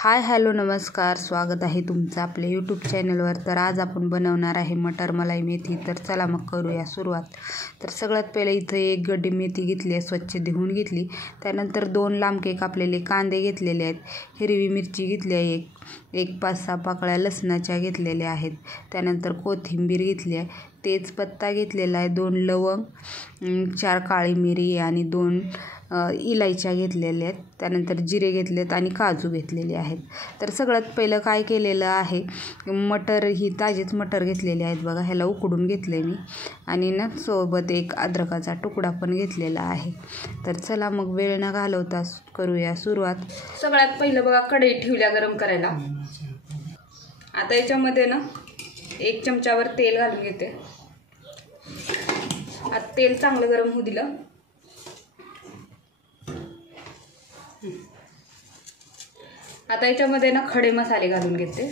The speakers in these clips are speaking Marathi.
हाय हॅलो नमस्कार, स्वागत आहे तुमचं आपल्या यूट्यूब चॅनलवर। तर आज आपण बनवणार आहे मटर मलाई मेथी। तर चला मग करूया सुरुवात। तर सगळ्यात पहिले इथं एक गड्डी मेथी घेतली आहे, स्वच्छ धुवून घेतली। त्यानंतर 2 लांबके कापलेले कांदे घेतलेले आहेत, हिरवी मिरची घेतली आहे, एक 5-6 पाकळ्या लसणाच्या घेतलेल्या आहेत। त्यानंतर कोथिंबीर घेतली आहे, तेजपत्ता घेतलेला आहे, 2 लवंग, 4 काळी मिरी आणि 2 इलायच्या घेतलेल्या आहेत। त्यानंतर जिरे घेतलेत आणि काजू घेतलेले आहेत। तर सगळ्यात पहिलं काय केलेलं आहे, मटर ही ताजीच मटर घेतलेली आहेत बघा, ह्याला उकडून घेतले मी आणि ना सोबत एक अद्रकाचा तुकडा पण घेतलेला आहे। तर चला मग वेळ न घालवता करूया सुरुवात। सगळ्यात पहिलं बघा कढई ठेवल्या गरम करायला। आता याच्यामध्ये ना 1 चमचावर तेल घालून घेते। आता तेल चांगलं गरम होऊ दिलं। आता याच्यामध्ये ना खडे मसाले घालून घेते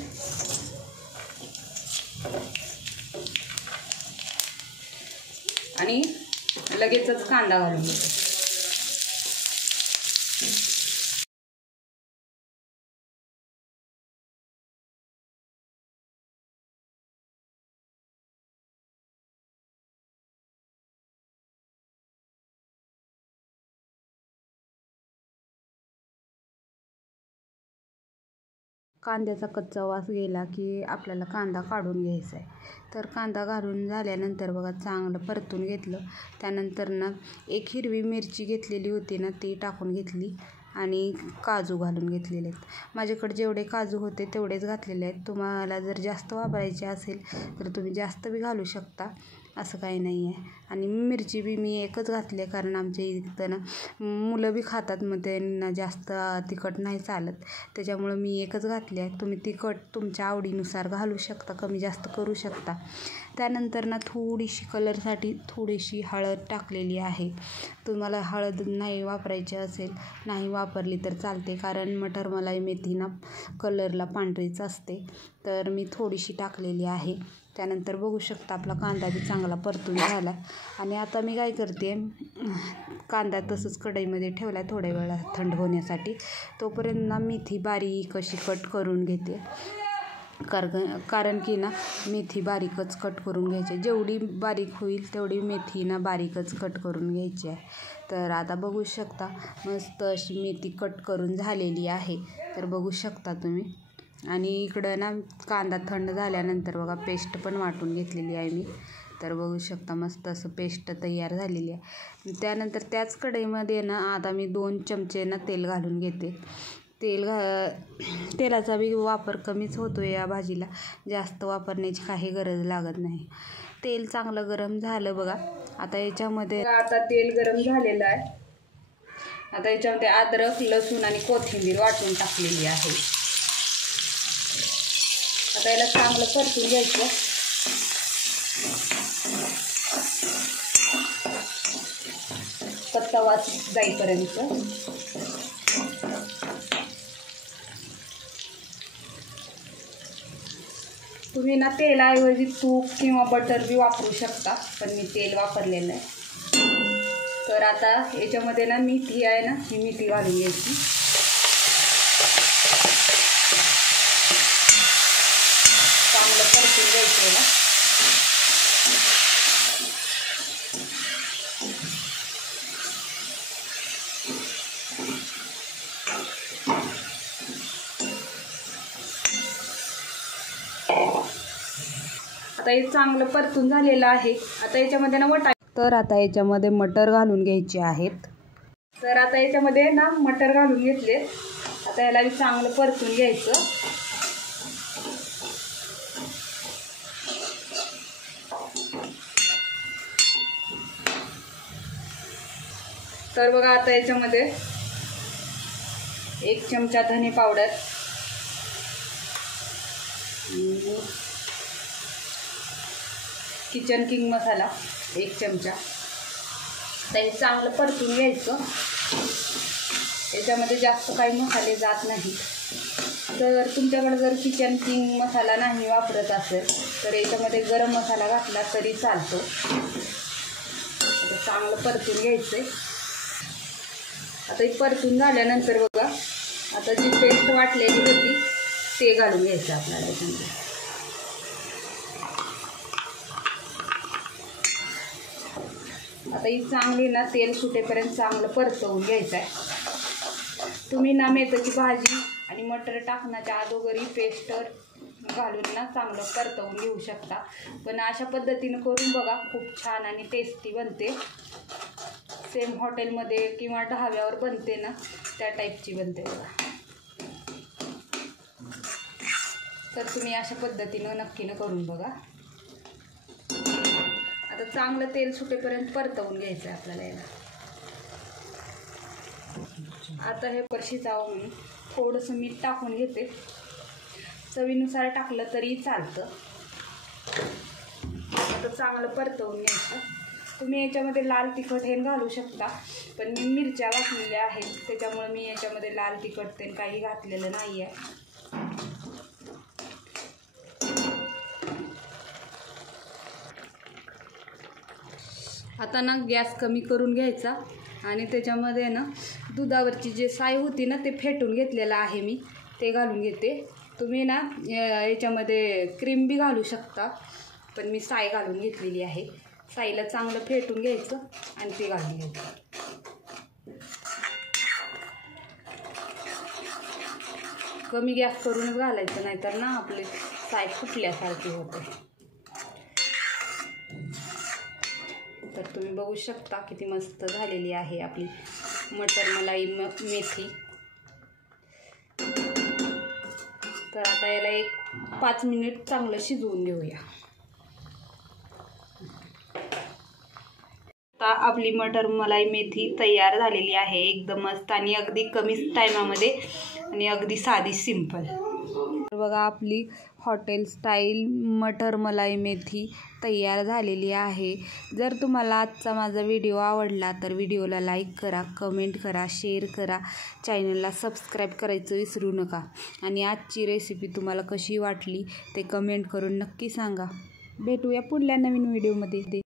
आणि लगेचच कांदा घालून घेते। कांद्याचा कच्चा वास गेला की आपल्याला कांदा काढून घ्यायचा आहे। तर कांदा घालून झाल्यानंतर बघा चांगलं परतून घेतलं। त्यानंतर ना एक हिरवी मिरची घेतलेली होती ना, ती टाकून घेतली आणि काजू घालून घेतलेले आहेत। माझ्याकडे जेवढे काजू होते तेवढेच घातलेले आहेत। तुम्हाला जर जास्त वापरायचे असेल तर तुम्ही जास्त बी घालू शकता, असं काही नाही आहे। आणि मिरची बी मी एकच घातली आहे, कारण आमच्या इथं ना मुलं बी खातात, मग त्यांना जास्त तिखट नाही चालत, त्याच्यामुळं मी एकच घातली आहे। तुम्ही तिखट तुमच्या आवडीनुसार घालू शकता, कमी जास्त करू शकता। त्यानंतर ना थोडीशी कलरसाठी थोडीशी हळद टाकलेली आहे। तुम्हाला हळद नाही वापरायची असेल, नाही वापरली तर चालते, कारण मटर मलाई मेथी ना कलरला पांढरीच असते, तर मी थोडीशी टाकलेली आहे। त्यानंतर बघू शकता आपला कांदा बी चांगला परतून झाला आणि आता मी काय करते, कांदा तसंच कढईमध्ये ठेवला आहे थोड्या वेळा थंड होण्यासाठी। तोपर्यंत ना मेथी बारीक अशी कट करून घेते, कारण की ना मेथी बारीकच कट करून घ्यायची, जेवढी बारीक होईल तेवढी मेथी ना बारीकच कट करून घ्यायची आहे। तर आता बघू शकता मस्त अशी मेथी कट करून झालेली आहे, तर बघू शकता तुम्ही। आणि इकडं ना कांदा थंड झाल्यानंतर बघा पेस्ट पण वाटून घेतलेली आहे मी, तर बघू शकता मस्त असं पेस्ट तयार झालेली आहे। त्यानंतर त्याच कढईमध्ये ना आता मी 2 चमचे ना तेल घालून घेते। तेलाचा बी वापर कमीच होतो या भाजीला, जास्त वापरण्याची काही गरज लागत नाही। तेल चांगलं गरम झालं बघा। आता याच्यामध्ये तेल गरम झालेलं आहे। आता याच्यामध्ये अद्रक, लसूण आणि कोथिंबीर वाटून टाकलेली आहे। आता याला चांगलं परतून घ्यायचं, कच्चा वास जाईपर्यंत। तुम्ही ना तेलाऐवजी तूप किंवा बटर बी वापरू शकता, पण मी तेल वापरलेलं आहे। तर आता याच्यामध्ये ना मेथी आहे ना, ही मेथी घालून घ्यायची। चांगलं परतून घ्यायचं याला। आता हे चांगलं परतून झालेलं आहे। आता याच्यामध्ये ना तर आता याच्यामध्ये मटर घालून घ्यायचे आहेत। तर आता याच्यामध्ये ना मटर घालून घेतले। आता याला बी चांगलं परतून घ्यायचं। तर बघा आता याच्यामध्ये 1 चमचा धने पावडर, किचन किंग मसाला 1 चमचा, आता हे चांगलं परतून घ्यायचं। याच्यामध्ये जास्त काही मसाले जात नाही, तर तुमच्याकडे जर किचन किंग मसाला नाही वापरत असेल तर याच्यामध्ये गरम मसाला घातला तरी चालतो। आता चांगलं परतून घ्यायचं। आता हे परतून झाल्यानंतर बघा आता जी पेस्ट वाटलेली होती ते घालून घ्यायचं आपल्याला याच्यामध्ये. आता ही चांगली ना तेल सुटेपर्यंत चांगलं परतवून घ्यायचं आहे. तुम्ही ना मेथीची भाजी आणि मटर टाकण्याच्या अगोदर पेस्ट घालून ना चांगलं परतवून घेऊ शकता. पण अशा पद्धतीनं करून बघा, खूप छान आणि टेस्टी बनते. सेम हॉटेलमध्ये किंवा ढाब्यावर बनते ना त्या टाईपची बनते बघा. तर तुम्ही अशा पद्धतीनं नक्कीनं करून बघा. आता चांगलं तेल सुटेपर्यंत परतवून घ्यायचं आहे आपल्याला याला. आता हे शिजावं म्हणून थोडंसं मीठ टाकून घेते. चवीनुसार टाकलं तरी चालतं. आता चांगलं परतवून घ्यायचं. तुम्ही याच्यामध्ये लाल तिखट हे घालू शकता, पण मी मिरच्या घातलेल्या आहेत त्याच्यामुळे मी याच्यामध्ये लाल तिखट ते काही घातलेलं नाही आहे. आता ना गॅस कमी करून घ्यायचा आणि त्याच्यामध्ये ना दुधावरची जे साय होती ना ते फेटून घेतलेलं आहे मी, ते घालून घेते. तुम्ही ना याच्यामध्ये क्रीम बी घालू शकता, पण मी साय घालून घेतलेली आहे. साईला चांगलं फेटून घ्यायचं आणि ते घालून घ्यायचं. कमी गॅस करूनच घालायचं, नाहीतर ना आपले साय फुटल्यासारखे होते. तर तुम्ही बघू शकता किती मस्त झालेली आहे आपली मटर मलाई मेथी. तर आता याला एक 5 मिनिट चांगलं शिजवून घेऊया. आता आपली मटर मलाई मेथी तयार झालेली आहे, एकदम मस्त आणि अगदी कमी टायमामध्ये आणि अगदी साधी सिंपल. बघा आपली हॉटेल स्टाईल मटर मलाई मेथी तयार झालेली आहे. जर तुम्हाला आजचा माझा व्हिडिओ आवडला तर व्हिडिओला लाईक करा, कमेंट करा, शेअर करा, चॅनलला सबस्क्राईब करायचं विसरू नका. आणि आजची रेसिपी तुम्हाला कशी वाटली ते कमेंट करून नक्की सांगा. भेटूया पुढल्या नवीन व्हिडिओमध्ये.